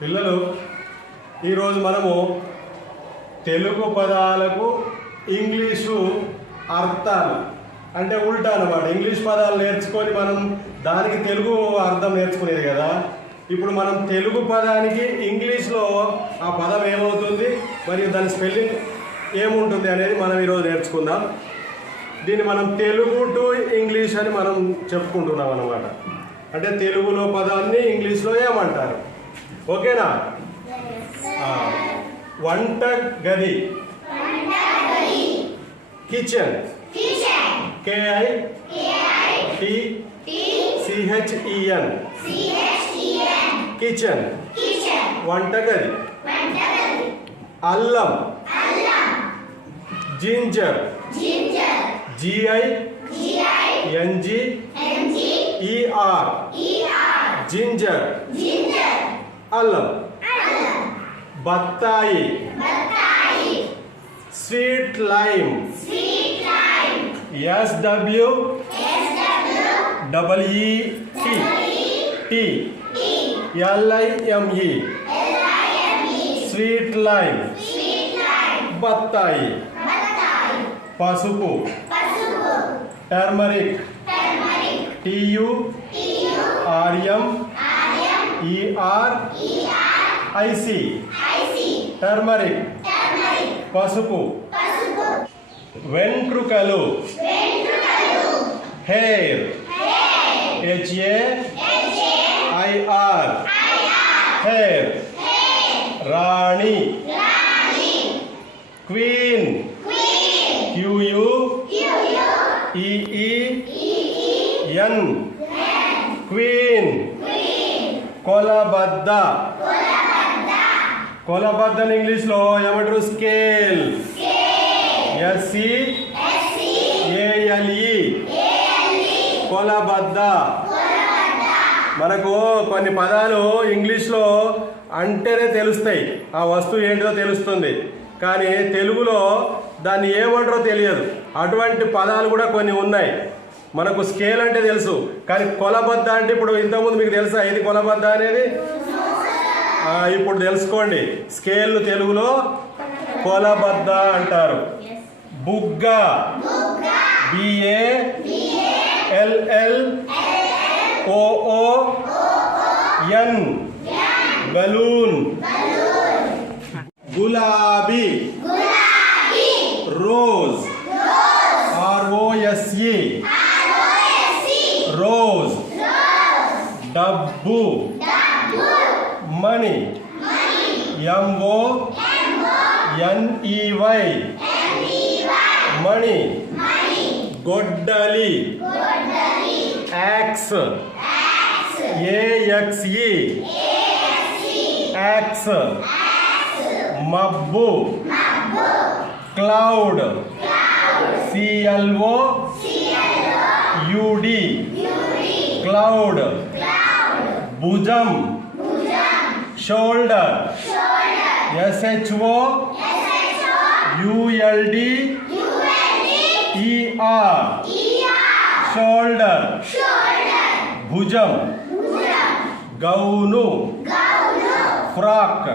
పిల్లలు ఈరోజు మనము తెలుగు పదాలకు ఇంగ్లీషు అర్థాలు అంటే ఉల్టా అన్నమాట. ఇంగ్లీష్ పదాలు నేర్చుకొని మనం దానికి తెలుగు అర్థం నేర్చుకునేది కదా. ఇప్పుడు మనం తెలుగు పదానికి ఇంగ్లీష్లో ఆ పదం ఏమవుతుంది మరియు దాని స్పెల్లింగ్ ఏముంటుంది అనేది మనం ఈరోజు నేర్చుకుందాం. దీన్ని మనం తెలుగు టు ఇంగ్లీష్ అని మనం చెప్పుకుంటున్నాం అన్నమాట. అంటే తెలుగులో పదాన్ని ఇంగ్లీష్లో ఏమంటారు? ఓకేనా? వంట గది, కిచెన్, KITCHEN, కిచెన్ వంట గది. అల్లం, జింజర్, GINGER, జింజర్ అల్లం. బత్తాయి, sweet lime, SWEET sweet lime బత్తాయి. పసుపు, టర్మరిక్, TURMERIC టర్మరిక్ పసుపు. వెంట్రుకలు, హెయిర్, HAIR హెయిర్. రాణి, క్వీన్, QUEEN క్వీన్. కొలబద్ద, కొలబద్దని ఇంగ్లీష్లో ఏమంటారు? Scale, SCALE కొలబద్ద. మనకు కొన్ని పదాలు ఇంగ్లీష్లో అంటేనే తెలుస్తాయి, ఆ వస్తువు ఏంటిదో తెలుస్తుంది, కానీ తెలుగులో దాన్ని ఏమంటారో తెలియదు. అటువంటి పదాలు కూడా కొన్ని ఉన్నాయి. మనకు స్కేల్ అంటే తెలుసు, కానీ కొలబద్ద అంటే ఇప్పుడు ఇంతకుముందు మీకు తెలుసా ఇది కొలబద్ద అనేది? ఇప్పుడు తెలుసుకోండి. స్కేల్ తెలుగులో కొలబద్ద అంటారు. బుగ్గ, BALLOON బలూన్. గులాబీ, రోజ్, ROSE రోజ్. డబ్బు, మనీ, MONEY మనీ. గొడ్డలి, యాక్స్, AXE యాక్స్. మబ్బు, క్లౌడ్, CLOUD క్లౌడ్. భుజం, షోల్డర్, SHOULDER షోల్డర్ భుజం. గౌను, ఫ్రాక్,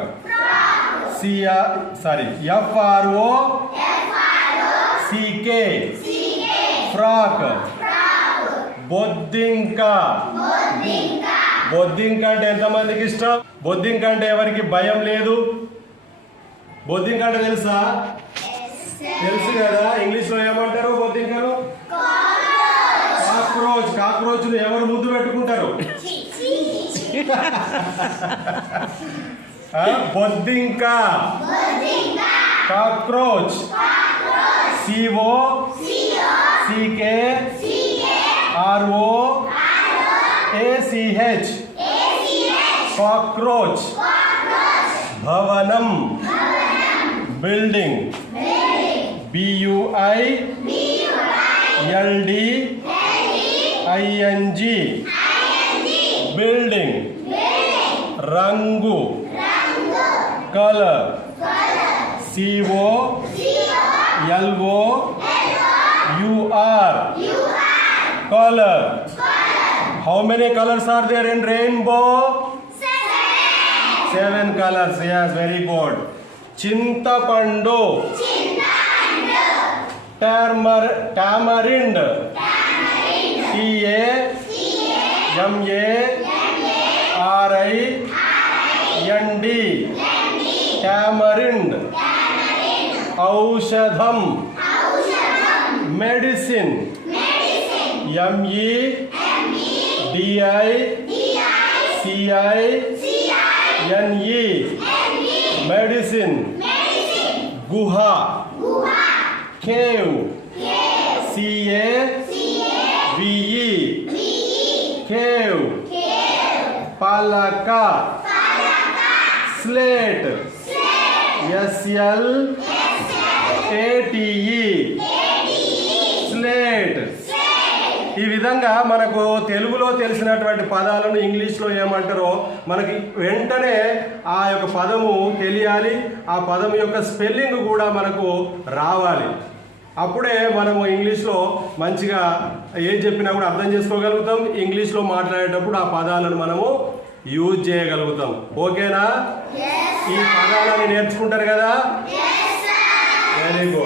FROCK ఫ్రాక్. బొద్దింక, బొద్దింక అంటే ఎంతమందికి ఇష్టం? బొద్దింక అంటే ఎవరికి భయం లేదు? బొద్దింక అంటే తెలుసా? తెలుసు కదా. ఇంగ్లీష్లో ఏమంటారు బొద్దింకను? కాక్రోచ్. కాక్రోచ్ను ఎవరు ముద్దు పెట్టుకుంటారు? బొద్దింక, కాక్రోచ్, COCKROACH కాక్రోచ్. భవనం, బిల్డింగ్, BUILDING బిల్డింగ్. రంగు, colour, COLOUR color. How many colors are there in rainbow? 7 colors. Yes, very good. చింతపండు. tamarind. tamarind. tamarind. ఔషధం. medicine. medicine. medicine. గుహ. cave. cave. పలక. slate. slate. slate. ఈ విధంగా మనకు తెలుగులో తెలిసినటువంటి పదాలను ఇంగ్లీష్లో ఏమంటారో మనకి వెంటనే ఆ యొక్క పదము తెలియాలి, ఆ పదం యొక్క స్పెల్లింగ్ కూడా మనకు రావాలి. అప్పుడే మనము ఇంగ్లీష్లో మంచిగా ఏం చెప్పినా కూడా అర్థం చేసుకోగలుగుతాం. ఇంగ్లీష్లో మాట్లాడేటప్పుడు ఆ పదాలను మనము యూజ్ చేయగలుగుతాం. ఓకేనా? ఈ పదాలను నేర్చుకుంటారు కదా? Very good.